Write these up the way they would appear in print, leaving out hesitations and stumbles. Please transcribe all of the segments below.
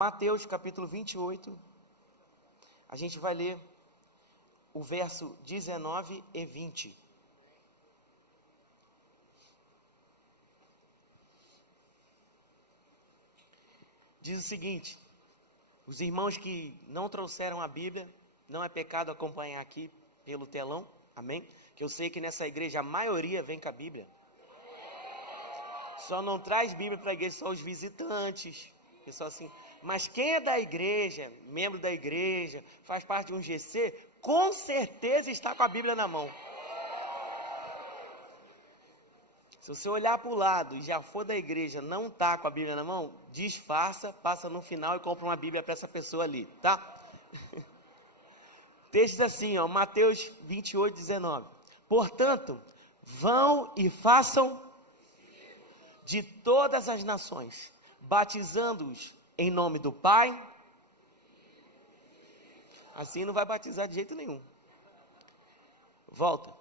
Mateus capítulo 28, a gente vai ler o verso 19 e 20. Diz o seguinte: os irmãos que não trouxeram a Bíblia, não é pecado acompanhar aqui pelo telão, amém? Que eu sei que nessa igreja a maioria vem com a Bíblia. Só não traz Bíblia para a igreja só os visitantes, pessoal assim. Mas quem é da igreja, membro da igreja, faz parte de um GC, com certeza está com a Bíblia na mão. Se você olhar para o lado e já for da igreja, não está com a Bíblia na mão, disfarça, passa no final e compra uma Bíblia para essa pessoa ali, tá? Texto diz assim, ó, Mateus 28, 19. Portanto, vão e façam de todas as nações, batizando-os em nome do Pai. Assim não vai batizar de jeito nenhum. Volta.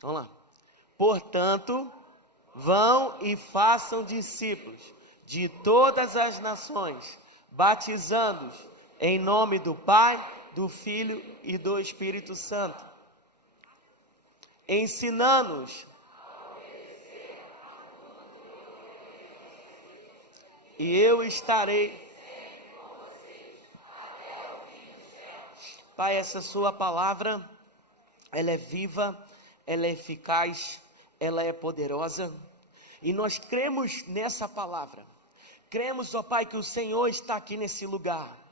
Vamos lá. Portanto, vão e façam discípulos de todas as nações, batizando-os em nome do Pai, do Filho e do Espírito Santo, ensinando-os e eu estarei. Pai, essa sua palavra, ela é viva, ela é eficaz, ela é poderosa, e nós cremos nessa palavra. Cremos, ó Pai, que o Senhor está aqui nesse lugar.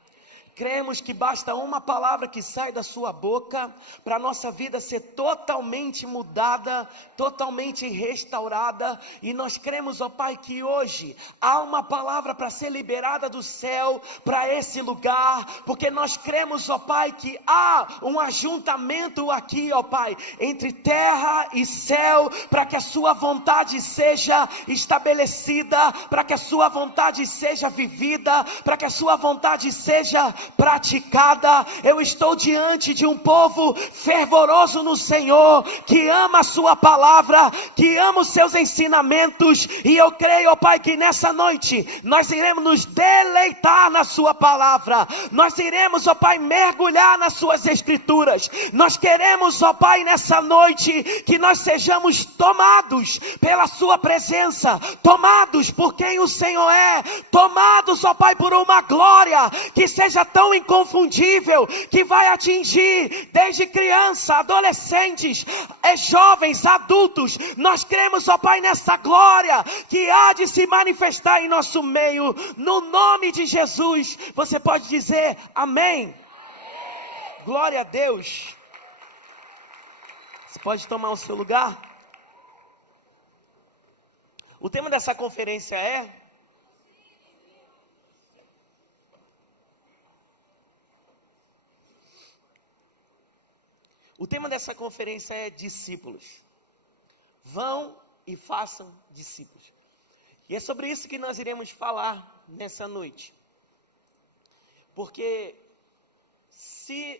Cremos que basta uma palavra que sai da sua boca para a nossa vida ser totalmente mudada, totalmente restaurada. E nós cremos, ó Pai, que hoje há uma palavra para ser liberada do céu para esse lugar, porque nós cremos, ó Pai, que há um ajuntamento aqui, ó Pai, entre terra e céu, para que a sua vontade seja estabelecida, para que a sua vontade seja vivida, para que a sua vontade seja praticada. Eu estou diante de um povo fervoroso no Senhor, que ama a sua palavra, que ama os seus ensinamentos, e eu creio, ó Pai, que nessa noite nós iremos nos deleitar na sua palavra, nós iremos, ó Pai, mergulhar nas suas escrituras. Nós queremos, ó Pai, nessa noite, que nós sejamos tomados pela sua presença, tomados por quem o Senhor é, tomados, ó Pai, por uma glória que seja tão inconfundível, que vai atingir desde criança, adolescentes, jovens, adultos. Nós cremos, ó Pai, nessa glória que há de se manifestar em nosso meio, no nome de Jesus. Você pode dizer amém? Amém. Glória a Deus. Você pode tomar o seu lugar. O tema dessa conferência é discípulos. Vão e façam discípulos. E é sobre isso que nós iremos falar nessa noite. Porque se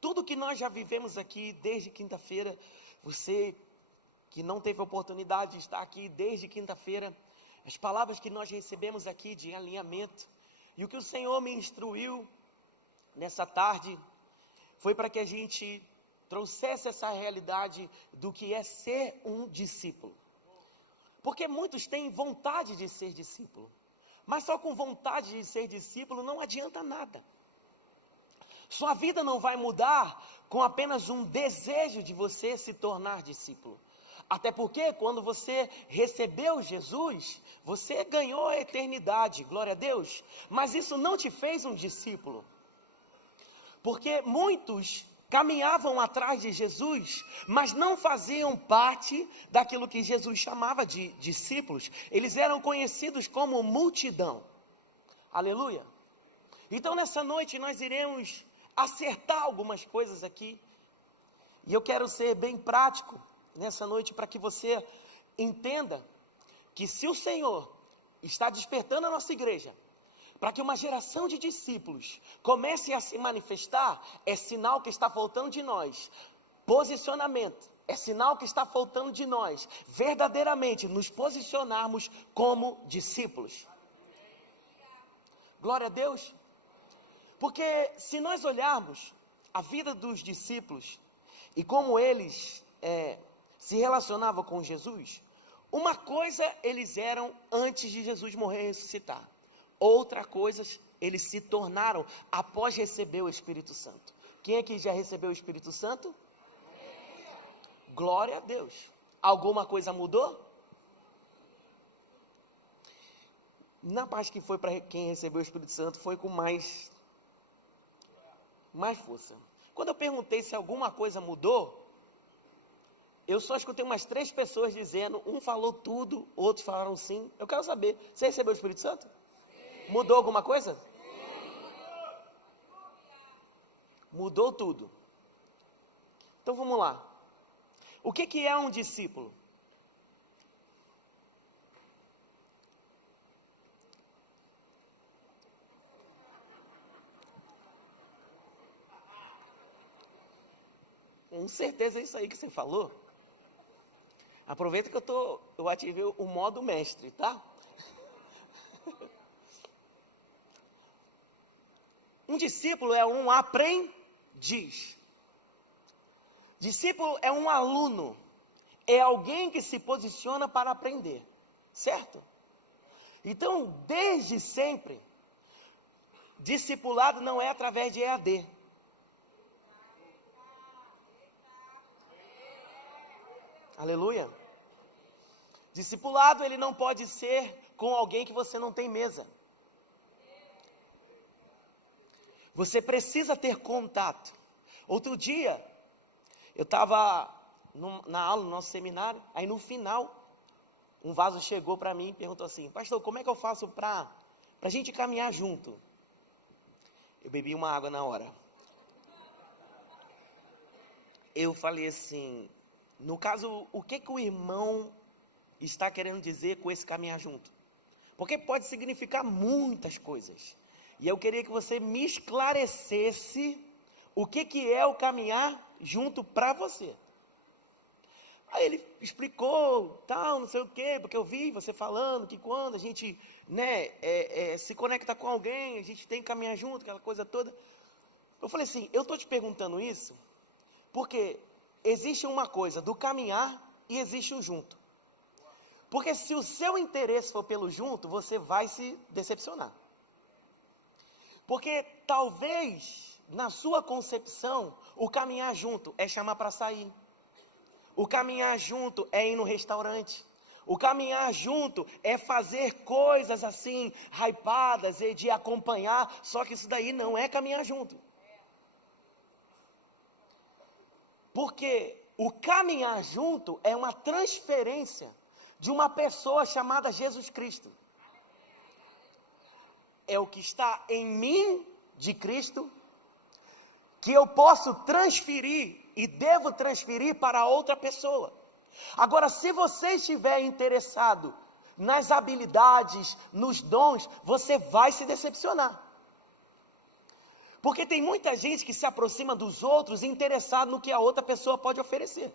tudo que nós já vivemos aqui desde quinta-feira, você que não teve oportunidade de estar aqui desde quinta-feira, as palavras que nós recebemos aqui de alinhamento, e o que o Senhor me instruiu nessa tarde, foi para que a gente trouxesse essa realidade do que é ser um discípulo. Porque muitos têm vontade de ser discípulo, mas só com vontade de ser discípulo não adianta nada. Sua vida não vai mudar com apenas um desejo de você se tornar discípulo. Até porque quando você recebeu Jesus, você ganhou a eternidade, glória a Deus. Mas isso não te fez um discípulo. Porque muitos caminhavam atrás de Jesus, mas não faziam parte daquilo que Jesus chamava de discípulos. Eles eram conhecidos como multidão. Aleluia. Então nessa noite nós iremos acertar algumas coisas aqui. E eu quero ser bem prático nessa noite para que você entenda que se o Senhor está despertando a nossa igreja para que uma geração de discípulos comece a se manifestar, é sinal que está faltando de nós posicionamento, é sinal que está faltando de nós verdadeiramente nos posicionarmos como discípulos. Glória a Deus. Porque se nós olharmos a vida dos discípulos e como eles se relacionavam com Jesus, uma coisa eles eram antes de Jesus morrer e ressuscitar. Outra coisa eles se tornaram após receber o Espírito Santo. Quem aqui já recebeu o Espírito Santo? Glória a Deus. Alguma coisa mudou? Na parte que foi para quem recebeu o Espírito Santo, foi com mais força. Quando eu perguntei se alguma coisa mudou, eu só escutei umas 3 pessoas dizendo, um falou tudo, outros falaram sim. Eu quero saber, você recebeu o Espírito Santo? Sim. Mudou alguma coisa? Sim. Mudou tudo. Então vamos lá. O que é um discípulo? Com certeza é isso aí que você falou. Aproveita que eu ativei o modo mestre, tá? Um discípulo é um aprendiz. Discípulo é um aluno. É alguém que se posiciona para aprender. Certo? Então, desde sempre, discipulado não é através de EAD. Aleluia. Discipulado, ele não pode ser com alguém que você não tem mesa. Você precisa ter contato. Outro dia, eu estava na aula, no nosso seminário, aí no final, um vaso chegou para mim e perguntou assim, pastor, como é que eu faço para a gente caminhar junto? Eu bebi uma água na hora. Eu falei assim, no caso, o que o irmão está querendo dizer com esse caminhar junto? Porque pode significar muitas coisas. E eu queria que você me esclarecesse o que é o caminhar junto para você. Aí ele explicou, tal, não sei o quê, porque eu vi você falando que quando a gente se conecta com alguém, a gente tem que caminhar junto, aquela coisa toda. Eu falei assim, eu estou te perguntando isso, porque existe uma coisa do caminhar e existe o junto. Porque se o seu interesse for pelo junto, você vai se decepcionar. Porque talvez, na sua concepção, o caminhar junto é chamar para sair. O caminhar junto é ir no restaurante. O caminhar junto é fazer coisas assim, hypadas e de acompanhar, só que isso daí não é caminhar junto. Porque o caminhar junto é uma transferência de uma pessoa chamada Jesus Cristo. É o que está em mim, de Cristo, que eu posso transferir e devo transferir para outra pessoa. Agora, se você estiver interessado nas habilidades, nos dons, você vai se decepcionar. Porque tem muita gente que se aproxima dos outros interessado no que a outra pessoa pode oferecer.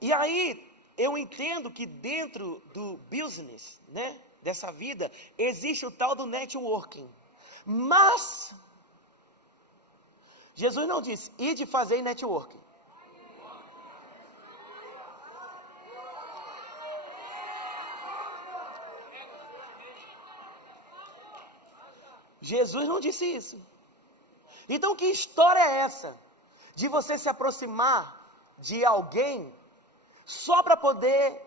E aí, eu entendo que dentro do business, dessa vida, existe o tal do networking. Mas, Jesus não disse, ide fazer networking. Jesus não disse isso. Então, que história é essa? De você se aproximar de alguém só para poder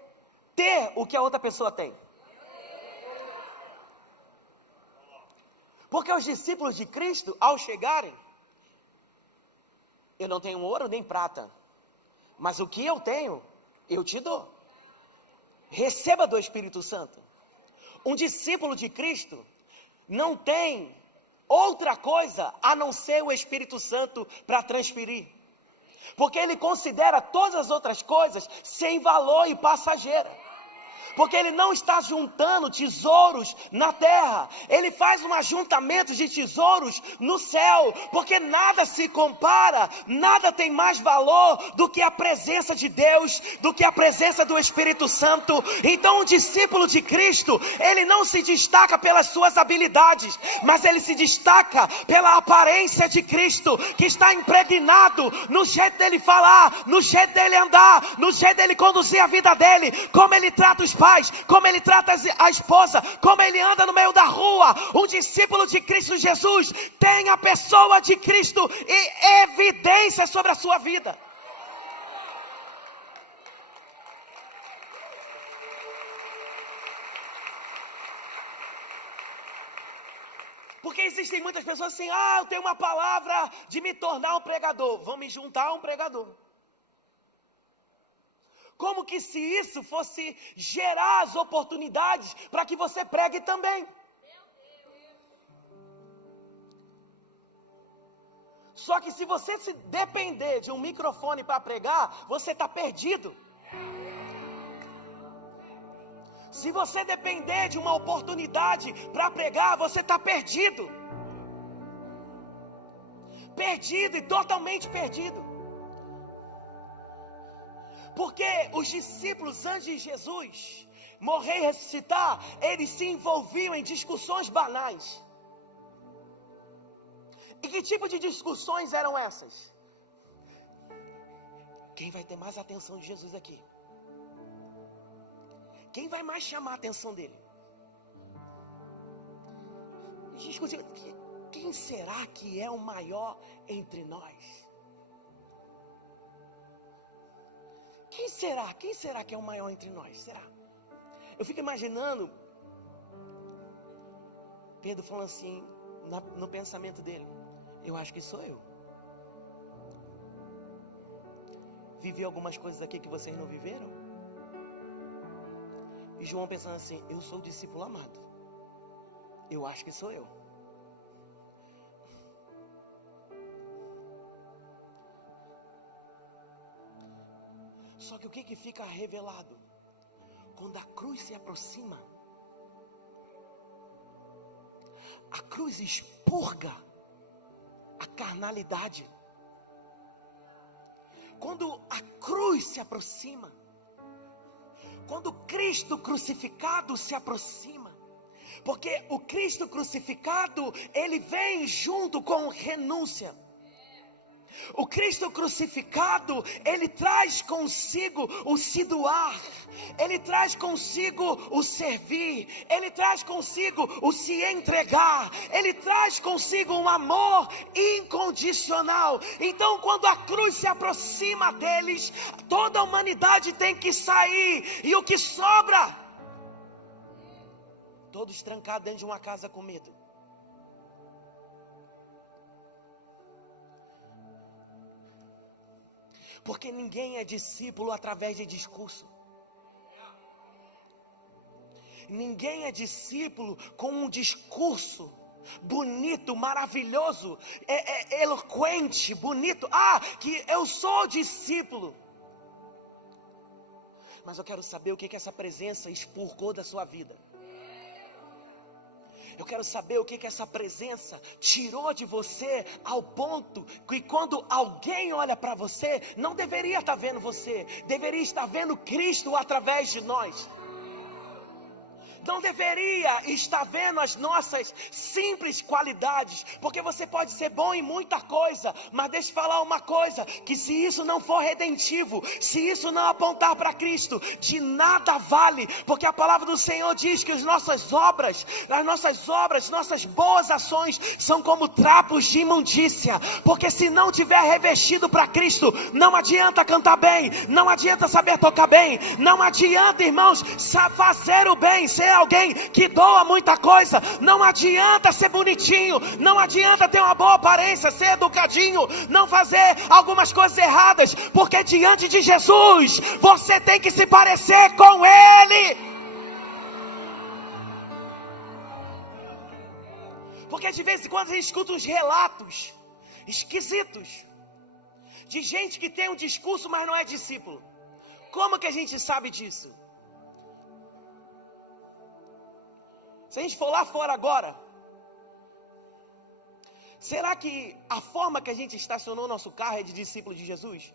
ter o que a outra pessoa tem. Porque os discípulos de Cristo, ao chegarem, eu não tenho ouro nem prata, mas o que eu tenho, eu te dou. Receba do Espírito Santo. Um discípulo de Cristo não tem outra coisa a não ser o Espírito Santo para transferir. Porque ele considera todas as outras coisas sem valor e passageira. porque ele não está juntando tesouros na terra, ele faz um ajuntamento de tesouros no céu, porque nada se compara, nada tem mais valor do que a presença de Deus, do que a presença do Espírito Santo. Então, um discípulo de Cristo, ele não se destaca pelas suas habilidades, mas ele se destaca pela aparência de Cristo, que está impregnado no jeito dele falar, no jeito dele andar, no jeito dele conduzir a vida dele, como ele trata os pais, como ele trata a esposa, como ele anda no meio da rua. Um discípulo de Cristo Jesus tem a pessoa de Cristo e evidência sobre a sua vida. Porque existem muitas pessoas assim: eu tenho uma palavra de me tornar um pregador, vão me juntar a um pregador. Como que se isso fosse gerar as oportunidades para que você pregue também. Só que se você se depender de um microfone para pregar, você está perdido. Se você depender de uma oportunidade para pregar, você está perdido. Perdido e totalmente perdido. Porque os discípulos antes de Jesus morrer e ressuscitar, eles se envolviam em discussões banais. E que tipo de discussões eram essas? Quem vai ter mais atenção de Jesus aqui? Quem vai mais chamar a atenção dele? Discussão, quem será que é o maior entre nós? Quem será que é o maior entre nós? Será? Eu fico imaginando Pedro falando assim, no pensamento dele: eu acho que sou eu. Vivi algumas coisas aqui que vocês não viveram. E João pensando assim: eu sou o discípulo amado, eu acho que sou eu. Só que o que fica revelado? Quando a cruz se aproxima, a cruz expurga a carnalidade. Quando a cruz se aproxima, quando Cristo crucificado se aproxima, porque o Cristo crucificado, ele vem junto com renúncia. O Cristo crucificado, ele traz consigo o se doar, ele traz consigo o servir, ele traz consigo o se entregar, ele traz consigo um amor incondicional. Então, quando a cruz se aproxima deles, toda a humanidade tem que sair, e o que sobra? Todos trancados dentro de uma casa com medo. Porque ninguém é discípulo através de discurso. Ninguém é discípulo com um discurso bonito, maravilhoso, eloquente, bonito. Que eu sou discípulo. Mas eu quero saber o que essa presença expurgou da sua vida. Eu quero saber o que essa presença tirou de você, ao ponto que quando alguém olha para você, não deveria estar vendo você, deveria estar vendo Cristo através de nós. Não deveria estar vendo as nossas simples qualidades, porque você pode ser bom em muita coisa, mas deixa eu falar uma coisa, que se isso não for redentivo, se isso não apontar para Cristo, de nada vale, porque a palavra do Senhor diz que as nossas obras, nossas boas ações são como trapos de imundícia, porque se não tiver revestido para Cristo, não adianta cantar bem, não adianta saber tocar bem, não adianta, irmãos, fazer o bem, ser alguém que doa muita coisa, não adianta ser bonitinho, não adianta ter uma boa aparência, ser educadinho, não fazer algumas coisas erradas, porque diante de Jesus, você tem que se parecer com Ele. Porque de vez em quando a gente escuta uns relatos esquisitos, de gente que tem um discurso, mas não é discípulo. Como que a gente sabe disso? Se a gente for lá fora agora, será que a forma que a gente estacionou nosso carro é de discípulo de Jesus?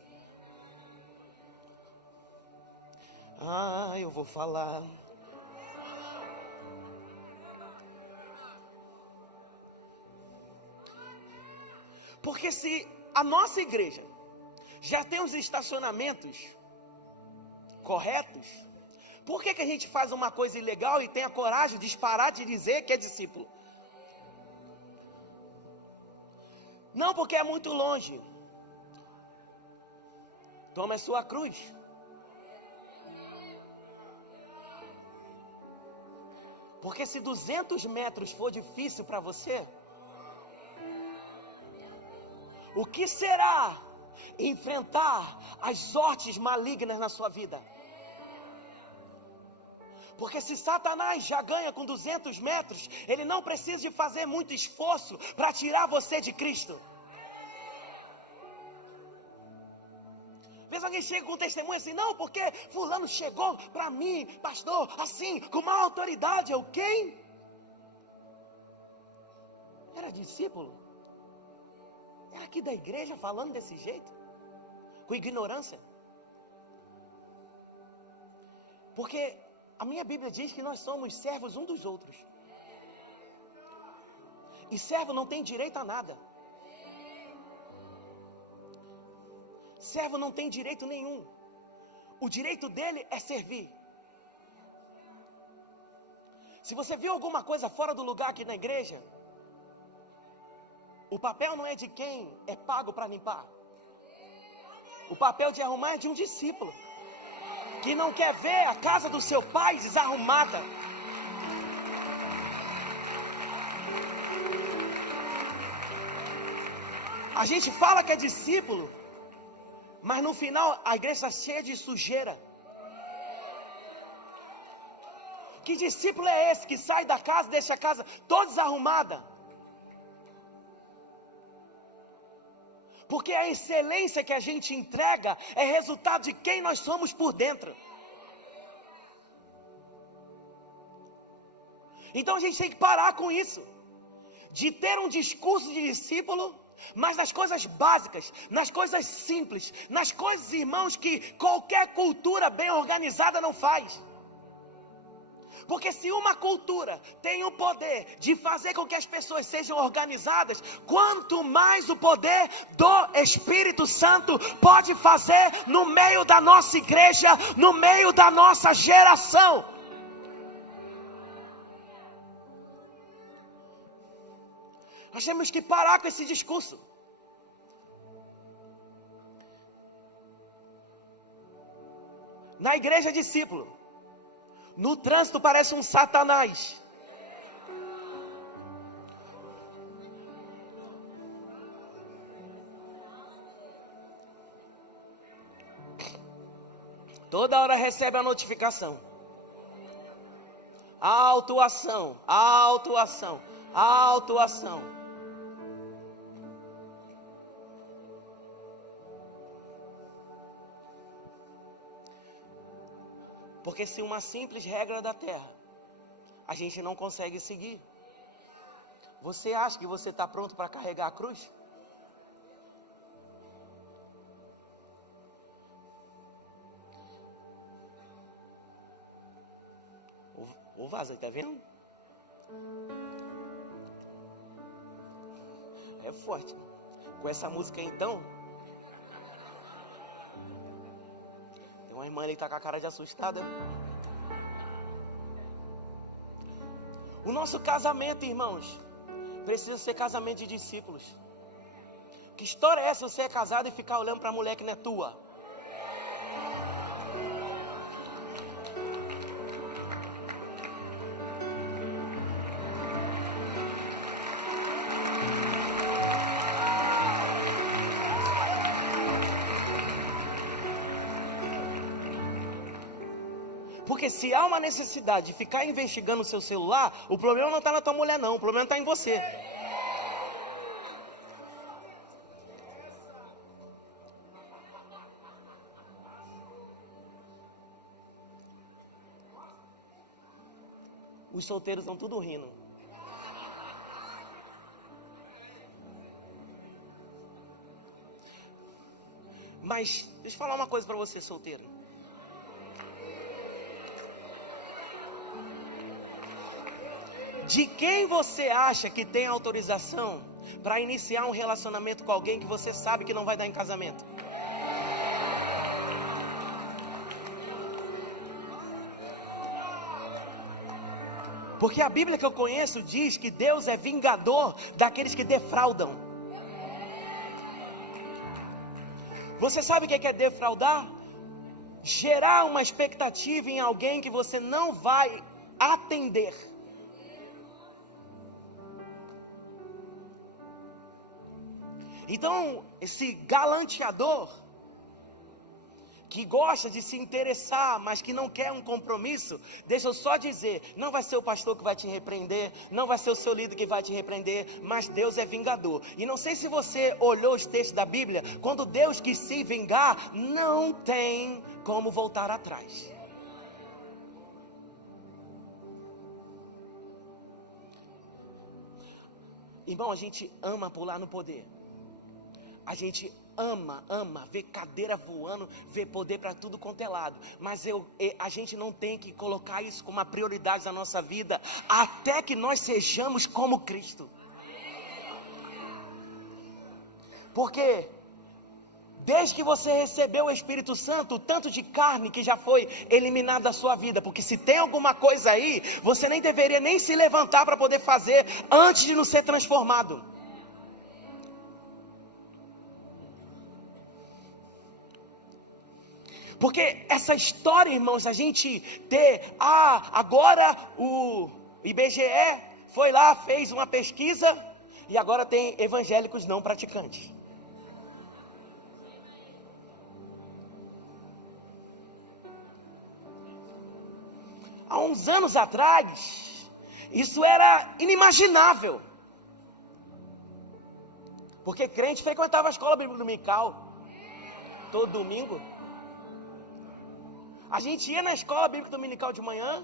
Eu vou falar. Porque se a nossa igreja já tem os estacionamentos corretos, por que a gente faz uma coisa ilegal e tem a coragem de parar de dizer que é discípulo? Não, porque é muito longe. Toma a sua cruz. Porque se 200 metros for difícil para você, o que será enfrentar as sortes malignas na sua vida? Porque se Satanás já ganha com 200 metros, ele não precisa de fazer muito esforço para tirar você de Cristo. Às vezes alguém chega com um testemunho assim, não, porque fulano chegou para mim, pastor, assim, com uma autoridade. Eu quem? Era discípulo. Era aqui da igreja falando desse jeito, com ignorância. Porque a minha Bíblia diz que nós somos servos um dos outros. E servo não tem direito a nada. Servo não tem direito nenhum. O direito dele é servir. Se você viu alguma coisa fora do lugar aqui na igreja, o papel não é de quem é pago para limpar. O papel de arrumar é de um discípulo que não quer ver a casa do seu pai desarrumada. A gente fala que é discípulo, mas no final a igreja está cheia de sujeira. Que discípulo é esse que sai da casa, deixa a casa toda desarrumada? Porque a excelência que a gente entrega é resultado de quem nós somos por dentro. Então a gente tem que parar com isso, de ter um discurso de discípulo, mas nas coisas básicas, nas coisas simples, nas coisas, irmãos, que qualquer cultura bem organizada não faz. Porque se uma cultura tem o poder de fazer com que as pessoas sejam organizadas, quanto mais o poder do Espírito Santo pode fazer no meio da nossa igreja, no meio da nossa geração. Nós temos que parar com esse discurso. Na igreja discípulo, no trânsito parece um Satanás. Toda hora recebe a notificação. Autuação, autuação, autuação. Porque se uma simples regra da terra a gente não consegue seguir, você acha que você está pronto para carregar a cruz? O vaso, tá vendo? É forte. Com essa música então, tem uma irmã ali que tá com a cara de assustada. O nosso casamento, irmãos, precisa ser casamento de discípulos. Que história é essa, você é casado e ficar olhando para a mulher que não é tua? Porque se há uma necessidade de ficar investigando o seu celular, o problema não está na tua mulher não, o problema está em você. Os solteiros estão tudo rindo. Mas, deixa eu falar uma coisa para você, solteiro. De quem você acha que tem autorização para iniciar um relacionamento com alguém que você sabe que não vai dar em casamento? Porque a Bíblia que eu conheço diz que Deus é vingador daqueles que defraudam. Você sabe o que é defraudar? Gerar uma expectativa em alguém que você não vai atender. Então, esse galanteador, que gosta de se interessar, mas que não quer um compromisso, deixa eu só dizer, não vai ser o pastor que vai te repreender, não vai ser o seu líder que vai te repreender, mas Deus é vingador. E não sei se você olhou os textos da Bíblia, quando Deus quis se vingar, não tem como voltar atrás. Irmão, a gente ama pular no poder. A gente ama ver cadeira voando, ver poder para tudo quanto é lado. Mas a gente não tem que colocar isso como uma prioridade da nossa vida, até que nós sejamos como Cristo. Porque desde que você recebeu o Espírito Santo, o tanto de carne que já foi eliminado da sua vida, porque se tem alguma coisa aí, você nem deveria nem se levantar para poder fazer antes de não ser transformado. Porque essa história, irmãos, a gente ter, agora o IBGE foi lá, fez uma pesquisa, e agora tem evangélicos não praticantes. Há uns anos atrás, isso era inimaginável. Porque crente frequentava a escola bíblica dominical, todo domingo. A gente ia na escola bíblica dominical de manhã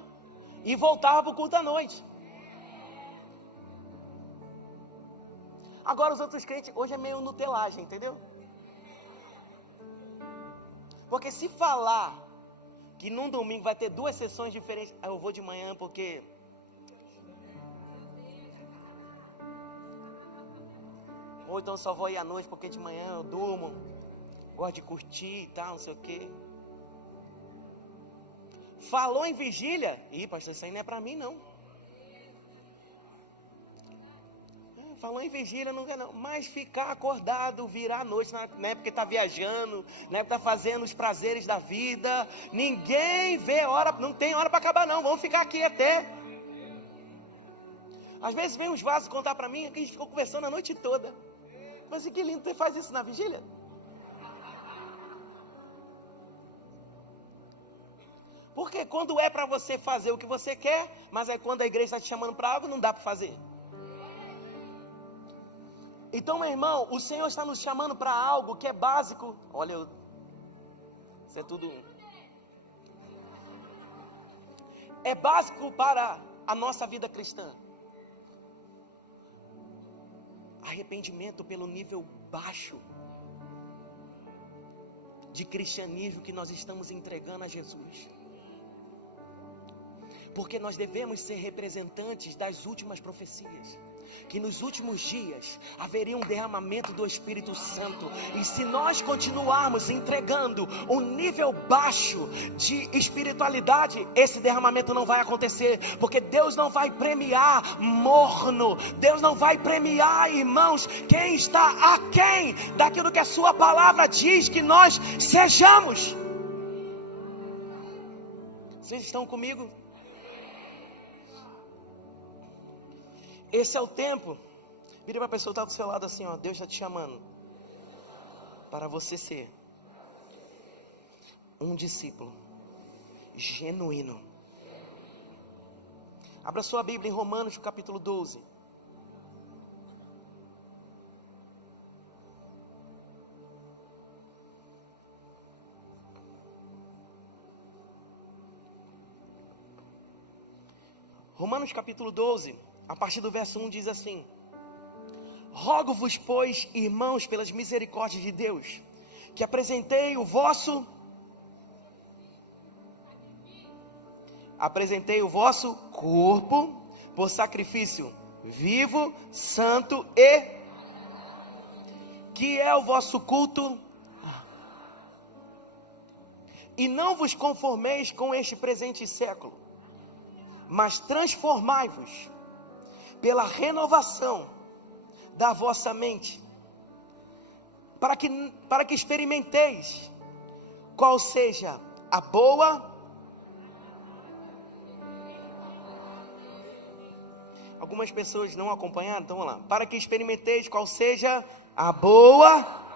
e voltava para o culto à noite. Agora os outros crentes, hoje é meio nutelagem, entendeu? Porque se falar que num domingo vai ter 2 sessões diferentes, eu vou de manhã porque... Ou então só vou ir à noite porque de manhã eu durmo, gosto de curtir e tal, não sei o quê. Falou em vigília, pastor, isso aí não é para mim não. Falou em vigília, não quer não. Mas ficar acordado, virar a noite, não é porque está viajando, não é porque está fazendo os prazeres da vida. Ninguém vê hora, não tem hora para acabar não, vamos ficar aqui até. Às vezes vem uns vasos contar para mim, que a gente ficou conversando a noite toda. Mas que lindo, você faz isso na vigília? Porque quando é para você fazer o que você quer, mas aí quando a igreja está te chamando para algo, não dá para fazer. Então, meu irmão, o Senhor está nos chamando para algo que é básico. Olha, isso é tudo. É básico para a nossa vida cristã. Arrependimento pelo nível baixo de cristianismo que nós estamos entregando a Jesus. Porque nós devemos ser representantes das últimas profecias, que nos últimos dias haveria um derramamento do Espírito Santo. E se nós continuarmos entregando um nível baixo de espiritualidade, esse derramamento não vai acontecer. Porque Deus não vai premiar morno, Deus não vai premiar, irmãos, quem está aquém daquilo que a sua palavra diz que nós sejamos. Vocês estão comigo? Esse é o tempo. Vira para a pessoa que está do seu lado assim, ó, Deus está te chamando para você ser um discípulo genuíno. Abra sua Bíblia em Romanos capítulo 12. Romanos capítulo 12, a partir do verso 1 diz assim: rogo-vos, pois, irmãos, pelas misericórdias de Deus, que apresentei o vosso corpo por sacrifício vivo, santo e que é o vosso culto. E não vos conformeis com este presente século, mas transformai-vos pela renovação da vossa mente, para que experimenteis qual seja a boa. Algumas pessoas não acompanharam, então vamos lá. Para que experimenteis qual seja a boa.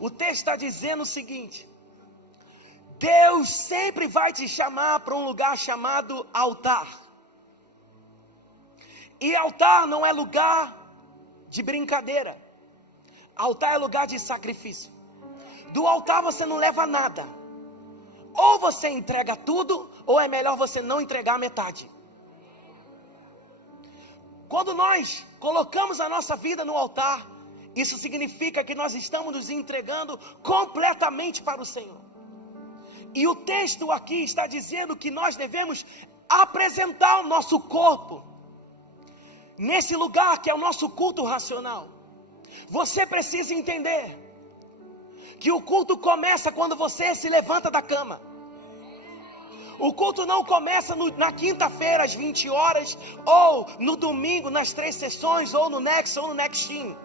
O texto está dizendo o seguinte: Deus sempre vai te chamar para um lugar chamado altar. E altar não é lugar de brincadeira. Altar é lugar de sacrifício. Do altar você não leva nada. Ou você entrega tudo, ou é melhor você não entregar metade. Quando nós colocamos a nossa vida no altar, isso significa que nós estamos nos entregando completamente para o Senhor. E o texto aqui está dizendo que nós devemos apresentar o nosso corpo nesse lugar que é o nosso culto racional. Você precisa entender que o culto começa quando você se levanta da cama. O culto não começa na quinta-feira às 20 horas, ou no domingo nas 3 sessões, ou no Next, ou no Nextim.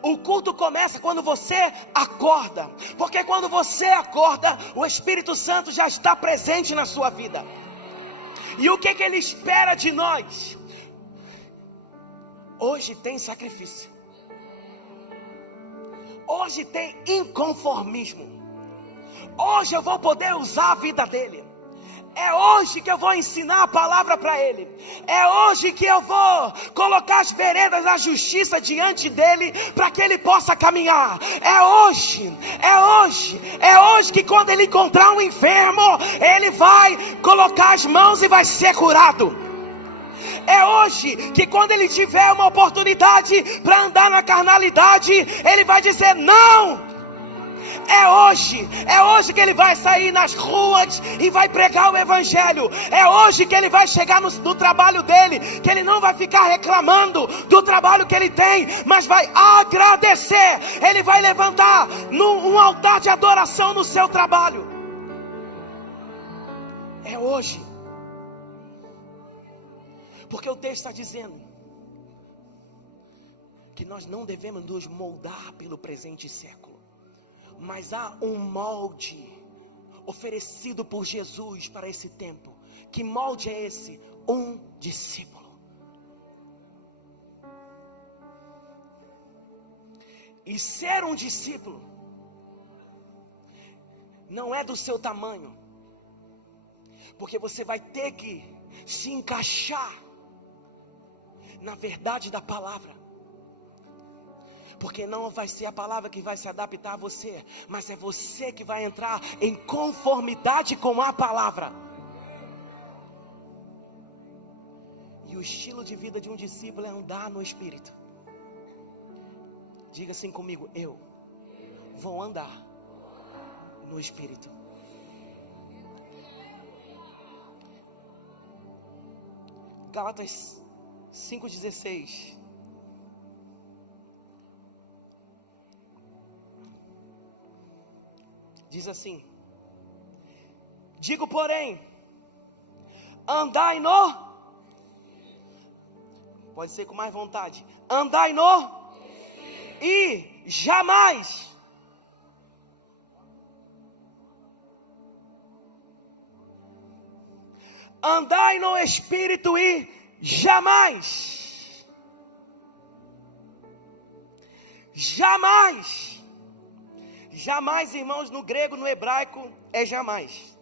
O culto começa quando você acorda, porque quando você acorda, o Espírito Santo já está presente na sua vida. E o que Ele espera de nós? Hoje tem sacrifício. Hoje tem inconformismo. Hoje eu vou poder usar a vida dele. É hoje que eu vou ensinar a palavra para ele. É hoje que eu vou colocar as veredas da justiça diante dele, para que ele possa caminhar. É hoje que quando ele encontrar um enfermo, ele vai colocar as mãos e vai ser curado. É hoje que quando ele tiver uma oportunidade para andar na carnalidade, ele vai dizer não. É hoje que ele vai sair nas ruas e vai pregar o evangelho. É hoje que ele vai chegar no trabalho dele, que ele não vai ficar reclamando do trabalho que ele tem, mas vai agradecer. Ele vai levantar um altar de adoração no seu trabalho. É hoje. Porque o texto está dizendo que nós não devemos nos moldar pelo presente século, mas há um molde oferecido por Jesus para esse tempo. Que molde é esse? Um discípulo. E ser um discípulo não é do seu tamanho, porque você vai ter que se encaixar na verdade da palavra. Porque não vai ser a palavra que vai se adaptar a você, mas é você que vai entrar em conformidade com a palavra. E o estilo de vida de um discípulo é andar no Espírito. Diga assim comigo: eu vou andar no Espírito. Gálatas 5,16. Diz assim: digo, porém, andai no... Pode ser com mais vontade. Andai no... E jamais... Andai no Espírito e jamais... Jamais... Jamais, irmãos, no grego, no hebraico, é jamais.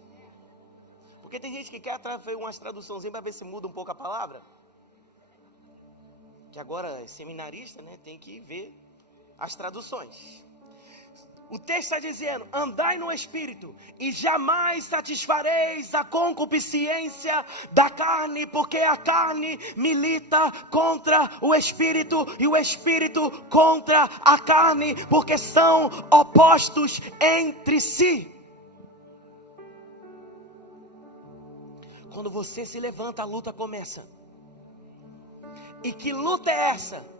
Porque tem gente que quer ver umas traduçõezinhas para ver se muda um pouco a palavra. Que agora é seminarista, né? Tem que ver as traduções. O texto está dizendo: andai no Espírito, e jamais satisfareis a concupiscência da carne, porque a carne milita contra o Espírito, e o Espírito contra a carne, porque são opostos entre si. Quando você se levanta, a luta começa. E que luta é essa?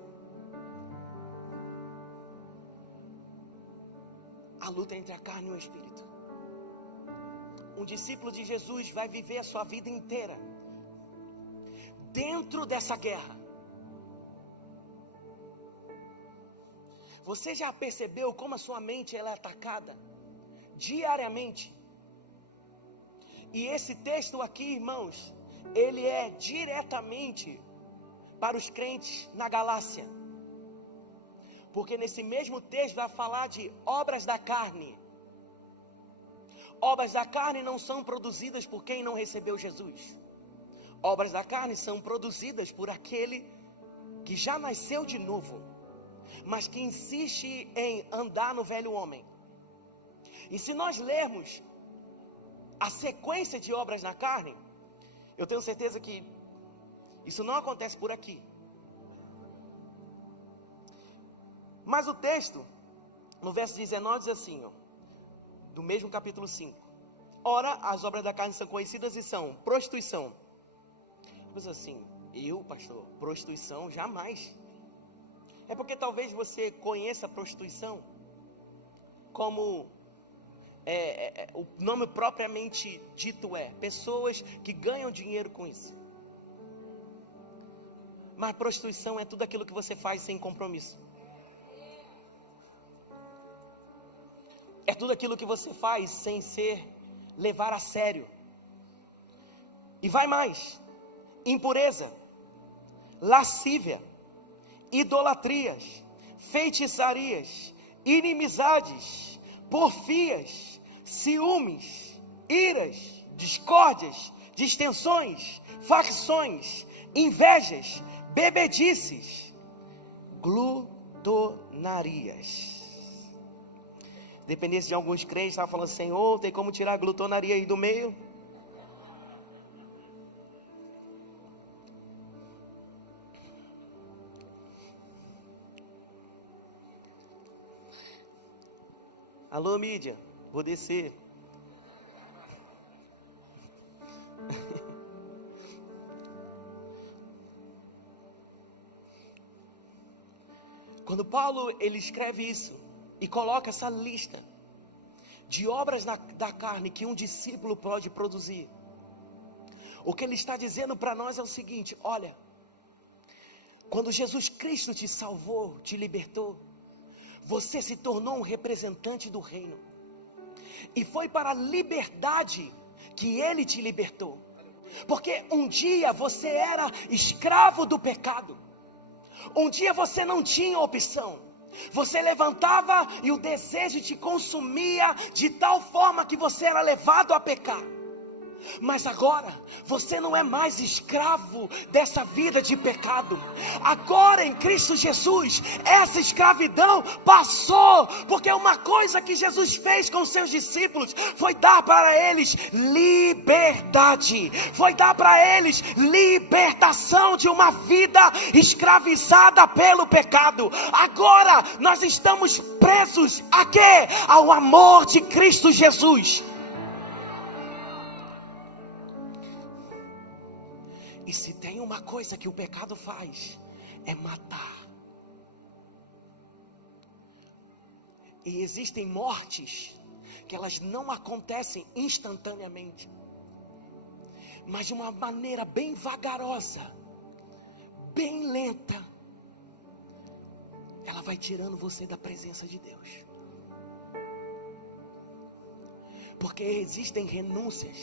A luta entre a carne e o Espírito. Um discípulo de Jesus vai viver a sua vida inteira dentro dessa guerra. Você já percebeu como a sua mente ela é atacada diariamente? E esse texto aqui, irmãos, ele é diretamente para os crentes na Galácia. Porque nesse mesmo texto vai falar de obras da carne. Obras da carne não são produzidas por quem não recebeu Jesus. Obras da carne são produzidas por aquele que já nasceu de novo, mas que insiste em andar no velho homem. E se nós lermos a sequência de obras na carne, eu tenho certeza que isso não acontece por aqui. Mas o texto, no verso 19, diz assim, do mesmo capítulo 5. Ora, as obras da carne são conhecidas e são prostituição. Diz assim, pastor, prostituição, jamais. É porque talvez você conheça a prostituição como o nome propriamente dito é pessoas que ganham dinheiro com isso. Mas prostituição é tudo aquilo que você faz sem compromisso. É tudo aquilo que você faz sem levar a sério. E vai mais: impureza, lascívia, idolatrias, feitiçarias, inimizades, porfias, ciúmes, iras, discórdias, distensões, facções, invejas, bebedices, glutonarias. Dependesse de alguns crentes, estavam falando: Senhor, tem como tirar a glutonaria aí do meio? Alô, mídia, vou descer. Quando Paulo ele escreve isso e coloca essa lista de obras da carne que um discípulo pode produzir, o que ele está dizendo para nós é o seguinte: olha, quando Jesus Cristo te salvou, te libertou, você se tornou um representante do reino, e foi para a liberdade que Ele te libertou. Porque um dia você era escravo do pecado, um dia você não tinha opção. Você levantava e o desejo te consumia de tal forma que você era levado a pecar. Mas agora, você não é mais escravo dessa vida de pecado. Agora em Cristo Jesus, essa escravidão passou. Porque uma coisa que Jesus fez com seus discípulos foi dar para eles liberdade. Foi dar para eles libertação de uma vida escravizada pelo pecado. Agora nós estamos presos a quê? Ao amor de Cristo Jesus. E se tem uma coisa que o pecado faz, é matar. E existem mortes que elas não acontecem instantaneamente, mas de uma maneira bem vagarosa, bem lenta. Ela vai tirando você da presença de Deus. Porque existem renúncias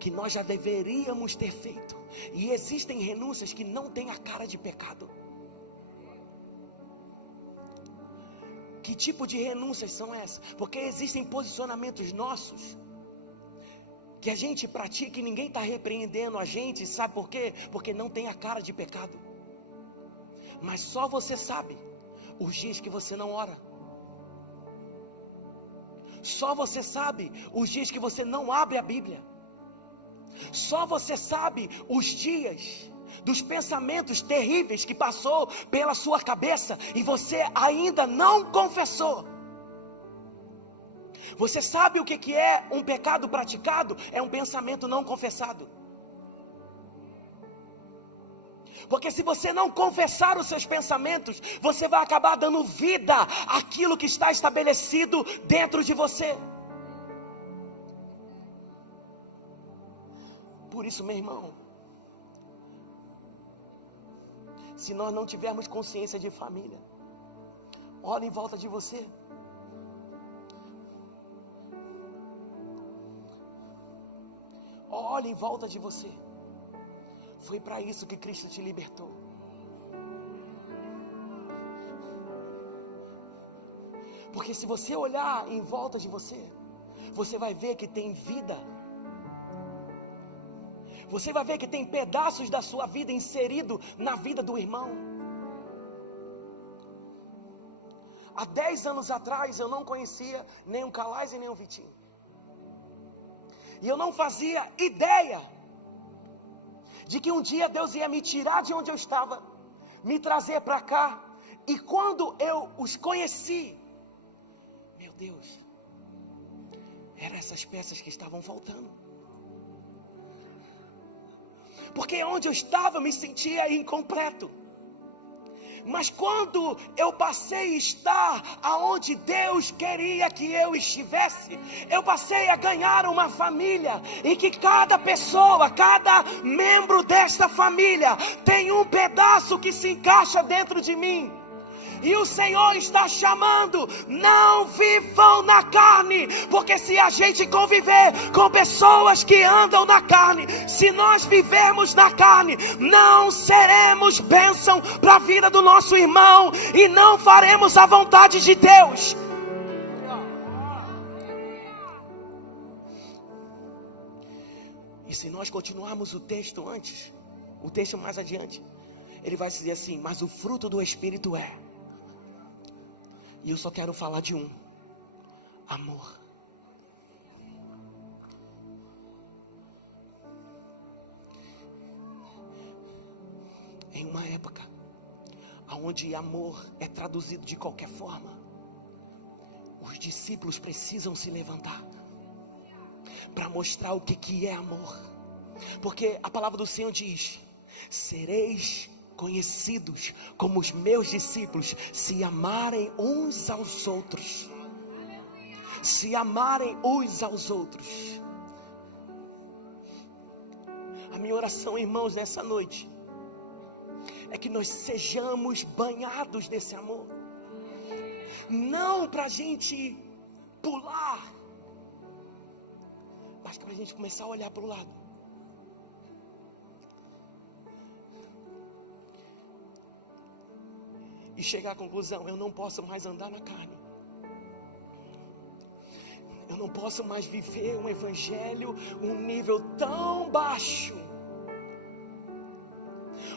que nós já deveríamos ter feito, e existem renúncias que não têm a cara de pecado. Que tipo de renúncias são essas? Porque existem posicionamentos nossos que a gente pratica e ninguém está repreendendo a gente. Sabe por quê? Porque não tem a cara de pecado. Mas só você sabe os dias que você não ora, Só você sabe os dias que você não abre a Bíblia. Só você sabe os dias dos pensamentos terríveis que passou pela sua cabeça e você ainda não confessou. Você sabe o que é um pecado praticado? É um pensamento não confessado. Porque se você não confessar os seus pensamentos, você vai acabar dando vida àquilo que está estabelecido dentro de você. Por isso, meu irmão, se nós não tivermos consciência de família, olha em volta de você. Olha em volta de você. Foi para isso que Cristo te libertou. Porque se você olhar em volta de você, você vai ver que tem vida. Você vai ver que tem pedaços da sua vida inserido na vida do irmão. Há 10 anos atrás eu não conhecia nem o Calais e nem o Vitinho. E eu não fazia ideia de que um dia Deus ia me tirar de onde eu estava, me trazer para cá. E quando eu os conheci, meu Deus, eram essas peças que estavam faltando. Porque onde eu estava eu me sentia incompleto. Mas quando eu passei a estar aonde Deus queria que eu estivesse, eu passei a ganhar uma família, em que cada pessoa, cada membro desta família tem um pedaço que se encaixa dentro de mim. E o Senhor está chamando: não vivam na carne, porque se a gente conviver com pessoas que andam na carne, se nós vivermos na carne, não seremos bênção para a vida do nosso irmão e não faremos a vontade de Deus. E se nós continuarmos o texto antes, o texto mais adiante, ele vai dizer assim: mas o fruto do Espírito é. E eu só quero falar de um: amor. Em uma época onde amor é traduzido de qualquer forma, os discípulos precisam se levantar para mostrar o que é amor. Porque a palavra do Senhor diz: sereis conhecidos como os meus discípulos, se amarem uns aos outros. Se amarem uns aos outros. A minha oração, irmãos, nessa noite é que nós sejamos banhados desse amor. Não para a gente pular, mas para a gente começar a olhar para o lado. E chegar à conclusão: eu não posso mais andar na carne. Eu não posso mais viver um evangelho, um nível tão baixo.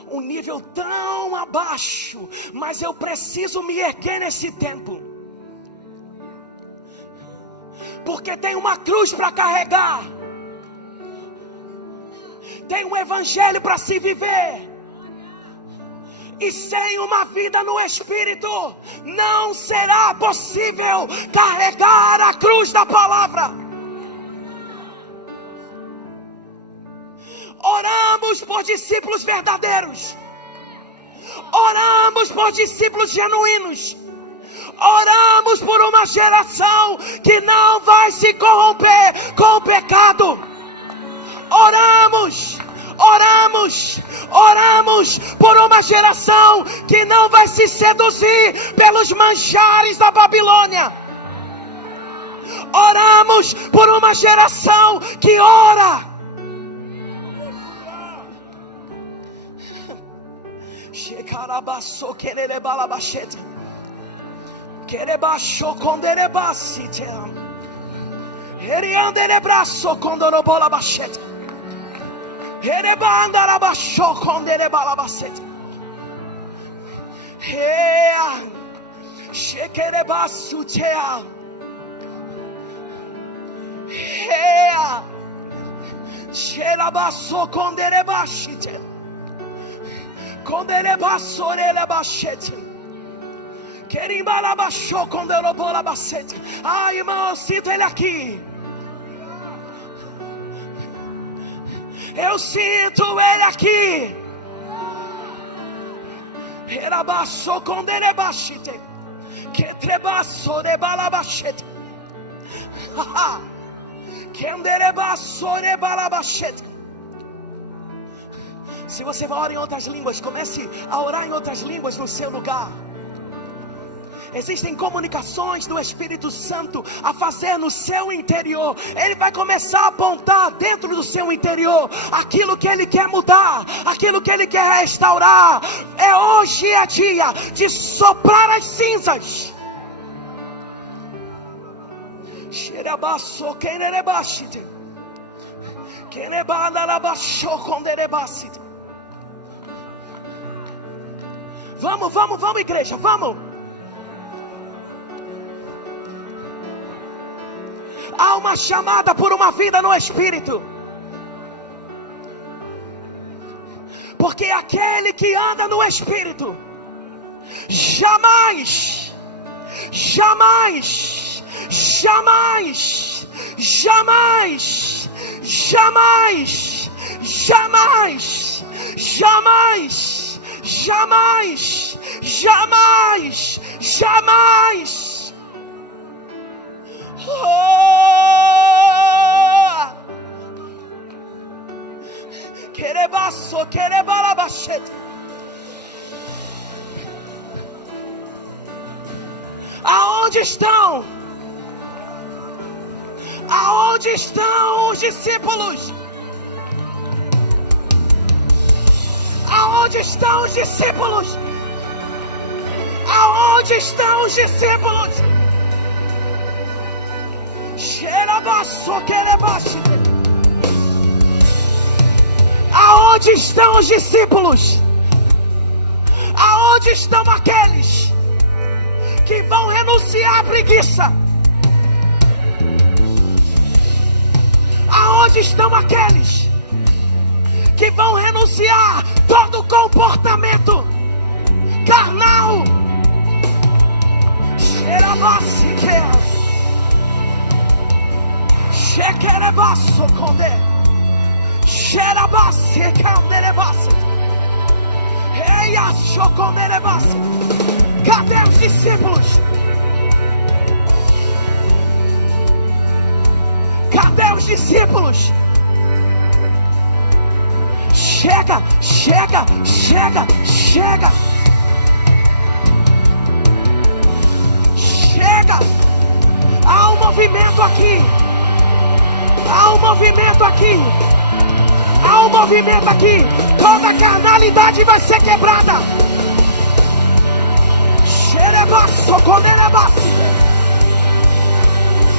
Um nível tão abaixo. Mas eu preciso me erguer nesse tempo. Porque tem uma cruz para carregar. Tem um evangelho para se viver. E sem uma vida no Espírito, não será possível carregar a cruz da palavra. Oramos por discípulos verdadeiros. Oramos por discípulos genuínos. Oramos por uma geração que não vai se corromper com o pecado. Oramos por uma geração que não vai se seduzir pelos manjares da Babilônia. Oramos por uma geração que ora. Ea. Xerabasso conderebashite. Conderebassorelabashete. Querimbalabachou conderobolabacete. Ah, irmão, eu sinto ele aqui. Eu sinto ele aqui. Erabasso conderebashite. Que trebasso de balabachete. Se você vai orar em outras línguas, comece a orar em outras línguas no seu lugar. Existem comunicações do Espírito Santo a fazer no seu interior. Ele vai começar a apontar dentro do seu interior aquilo que Ele quer mudar, aquilo que Ele quer restaurar. Hoje é dia de soprar as cinzas. Vamos, igreja, vamos. Há uma chamada por uma vida no Espírito. Porque aquele que anda no Espírito jamais, jamais, jamais, jamais, jamais, jamais, jamais, jamais, jamais, jamais. Querebasso, querebalabachete. Aonde estão? Aonde estão os discípulos? Aonde estão os discípulos? Aonde estão os discípulos? Xerabasso, querebachete. Aonde estão os discípulos? Aonde estão aqueles que vão renunciar à preguiça? Aonde estão aqueles que vão renunciar todo comportamento carnal? Xequerebasso conde. Xerabasse canderebasse. Eia choconderebasse. Cadê os discípulos? Cadê os discípulos? Chega, chega, chega, chega. Chega. Há um movimento aqui. Há um movimento aqui. Há um movimento aqui. Toda carnalidade vai ser quebrada. Xerebaço, conerebaço.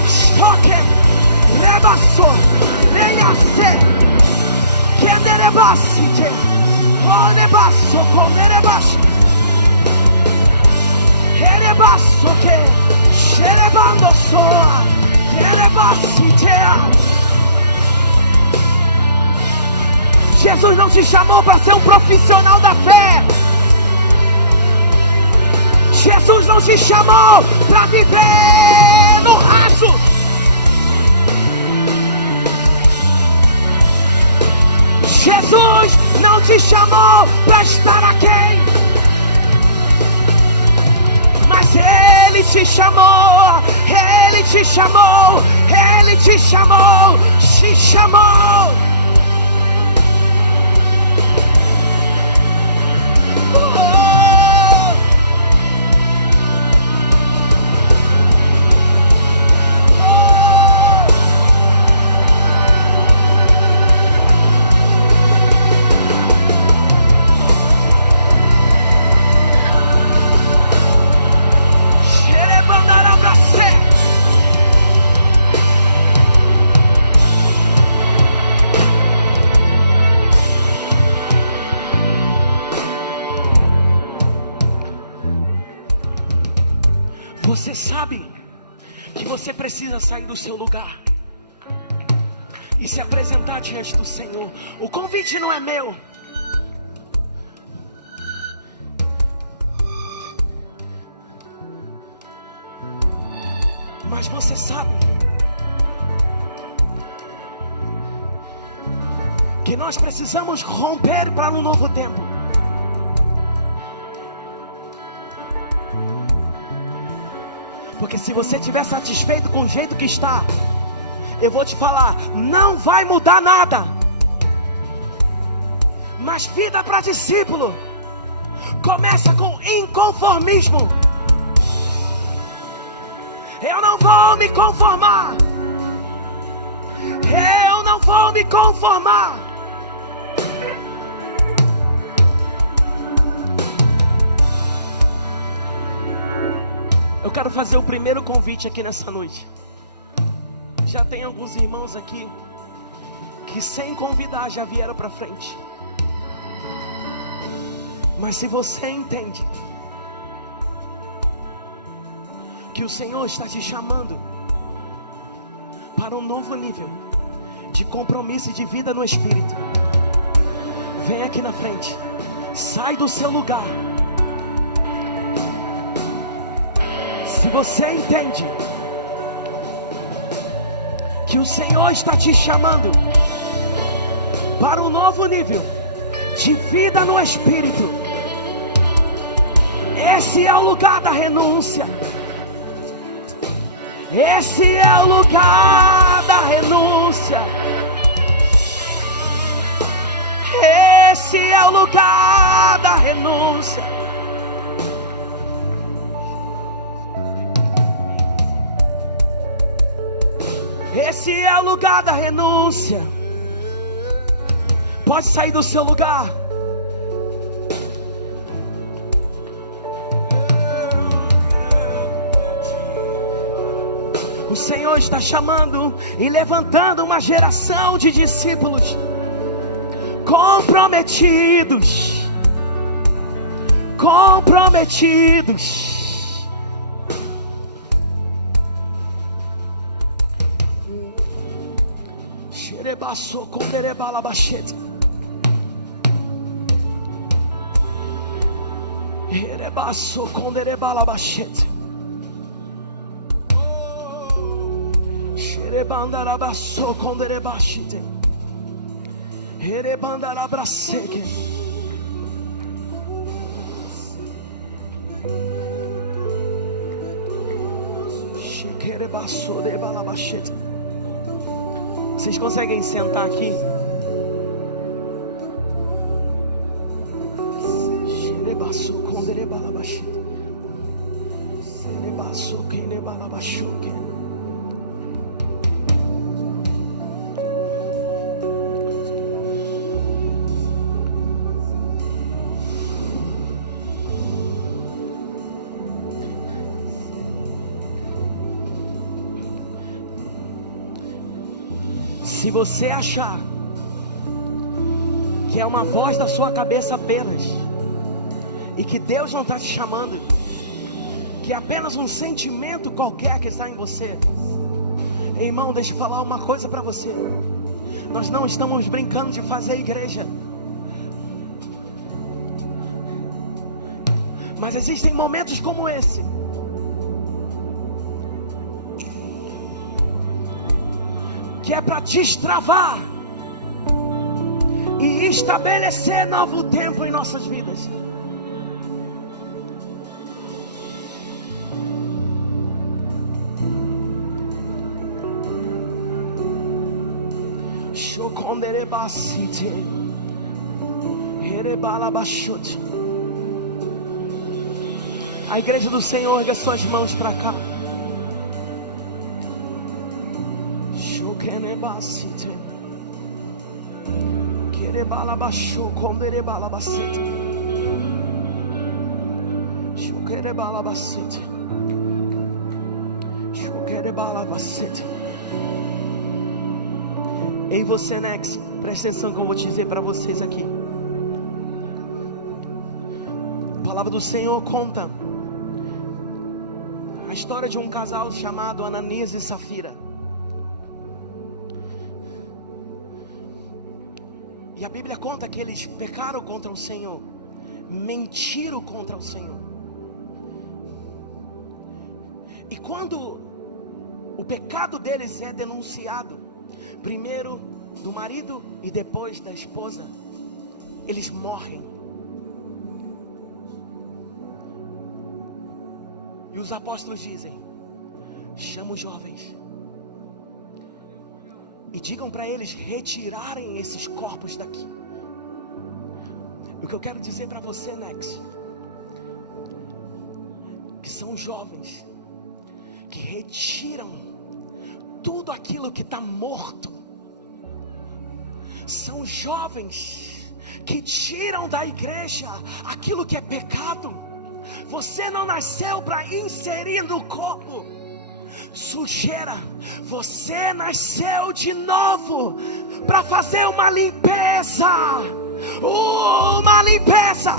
Choque. Rebaço. Reiace. Quenderebaço. Conebaço, conerebaço. Rerebaço que. Xerebando soa. Rerebaço tea. Jesus não te chamou para ser um profissional da fé. Jesus não te chamou para viver no raso. Jesus não te chamou para estar aquém. Mas Ele te chamou. Ele te chamou. Ele te chamou. Te chamou. Você sabe que você precisa sair do seu lugar. e se apresentar diante do Senhor. O convite não é meu. Mas você sabe que nós precisamos romper para um novo tempo. Porque se você estiver satisfeito com o jeito que está, eu vou te falar, não vai mudar nada. Mas vida para discípulo começa com inconformismo. Eu não vou me conformar. Eu não vou me conformar. Eu quero fazer o primeiro convite aqui nessa noite. Já tem alguns irmãos aqui que sem convidar já vieram para frente. Mas se você entende que o Senhor está te chamando para um novo nível de compromisso e de vida no Espírito, vem aqui na frente. Sai do seu lugar. Se você entende que o Senhor está te chamando para um novo nível de vida no Espírito, esse é o lugar da renúncia. Esse é o lugar da renúncia. Esse é o lugar da renúncia. Esse é o lugar da renúncia. Pode sair do seu lugar. O Senhor está chamando e levantando uma geração de discípulos comprometidos. Comprometidos. Xerebaço com derebala bachete. Xerebaço com derebala bachete. Xerebandarabaço com derebachete. Xerebandarabraseque. Xerebaço de balabachete. Vocês conseguem sentar aqui? Xerebaço com derebalabachete. Xerebaço que nebalabachuque. Se você achar que é uma voz da sua cabeça apenas, e que Deus não está te chamando, que é apenas um sentimento qualquer que está em você, irmão, deixa eu falar uma coisa para você. Nós não estamos brincando de fazer igreja, mas existem momentos como esse que é para destravar e estabelecer novo tempo em nossas vidas. Choconderebacite, Herebalabachute. A igreja do Senhor, erga suas mãos para cá. Choquenebacite, Querebalabachu, Conderebalabacite, Choquerebalabacite, Choquerebalabacite. Ei você, Nex, presta atenção que eu vou te dizer para vocês aqui. A palavra do Senhor conta a história de um casal chamado Ananias e Safira. E a Bíblia conta que eles pecaram contra o Senhor, mentiram contra o Senhor. E quando o pecado deles é denunciado, primeiro do marido e depois da esposa, eles morrem. E os apóstolos dizem: chama os jovens e digam para eles retirarem esses corpos daqui. O que eu quero dizer para você, Nex, que são jovens que retiram tudo aquilo que está morto. São jovens que tiram da igreja aquilo que é pecado. Você não nasceu para inserir no corpo sujeira. Você nasceu de novo para fazer uma limpeza. Uma limpeza.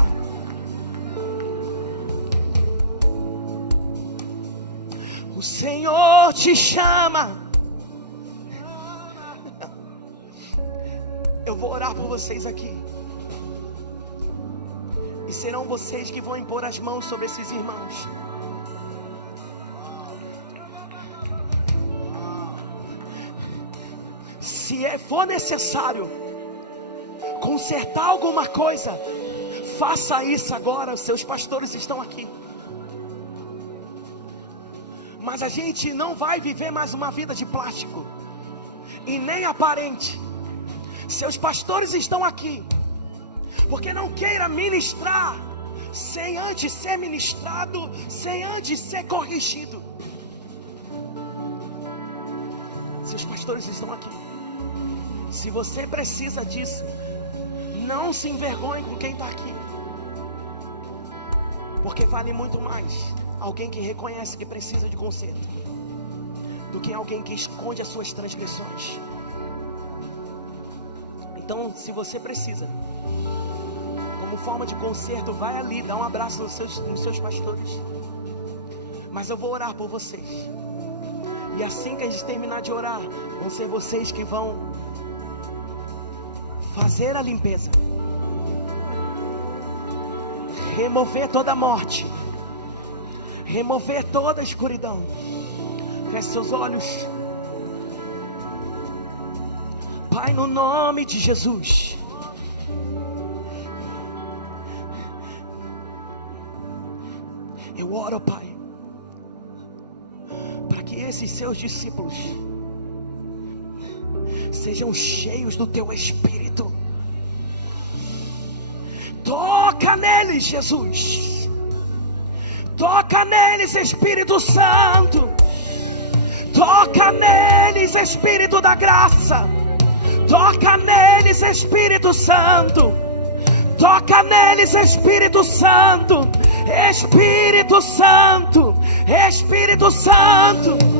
O Senhor te chama. Eu vou orar por vocês aqui. E serão vocês que vão impor as mãos sobre esses irmãos. Se for necessário consertar alguma coisa, faça isso agora. Os seus pastores estão aqui. Mas a gente não vai viver mais uma vida de plástico e nem aparente. Seus pastores estão aqui, porque não queira ministrar sem antes ser ministrado, sem antes ser corrigido. Seus pastores estão aqui. Se você precisa disso, não se envergonhe com quem está aqui, porque vale muito mais alguém que reconhece que precisa de conserto do que alguém que esconde as suas transgressões. Então, se você precisa, como forma de conserto, vai ali, dá um abraço nos seus pastores. Mas eu vou orar por vocês. E assim que a gente terminar de orar, vão ser vocês que vão fazer a limpeza, remover toda a morte, remover toda a escuridão. Feche seus olhos. Pai, no nome de Jesus, eu oro, Pai, para que esses seus discípulos sejam cheios do Teu Espírito. Toca neles, Jesus. Toca neles, Espírito Santo. Toca neles, Espírito da graça. Toca neles, Espírito Santo. Toca neles, Espírito Santo. Espírito Santo. Espírito Santo.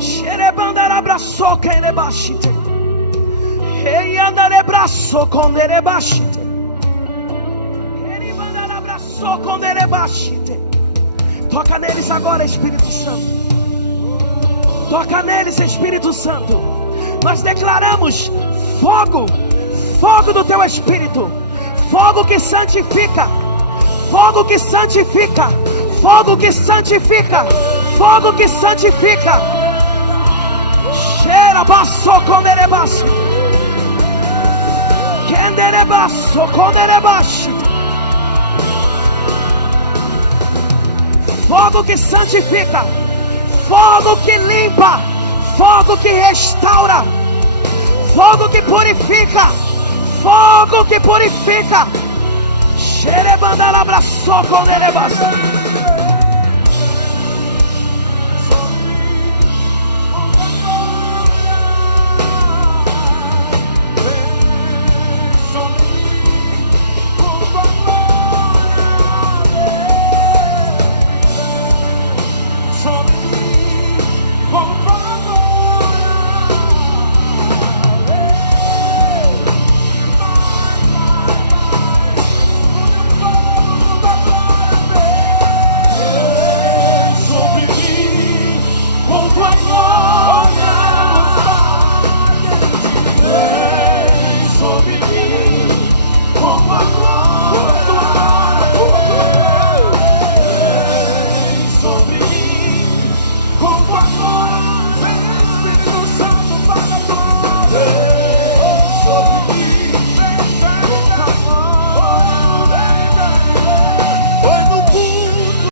Xerebandarabraço querebashite. Ei andarebraço conderebashite. Eribandarabraço conderebashite. Toca neles agora, Espírito Santo. Toca neles, Espírito Santo. Nós declaramos fogo, fogo do Teu Espírito, fogo que santifica, fogo que santifica, fogo que santifica, fogo que santifica. Cheira basso conderebashi, kenderebasso conderebashi. Fogo que santifica, fogo que limpa, fogo que restaura, fogo que purifica, fogo que purifica. Xerebandalabraço conderebashi.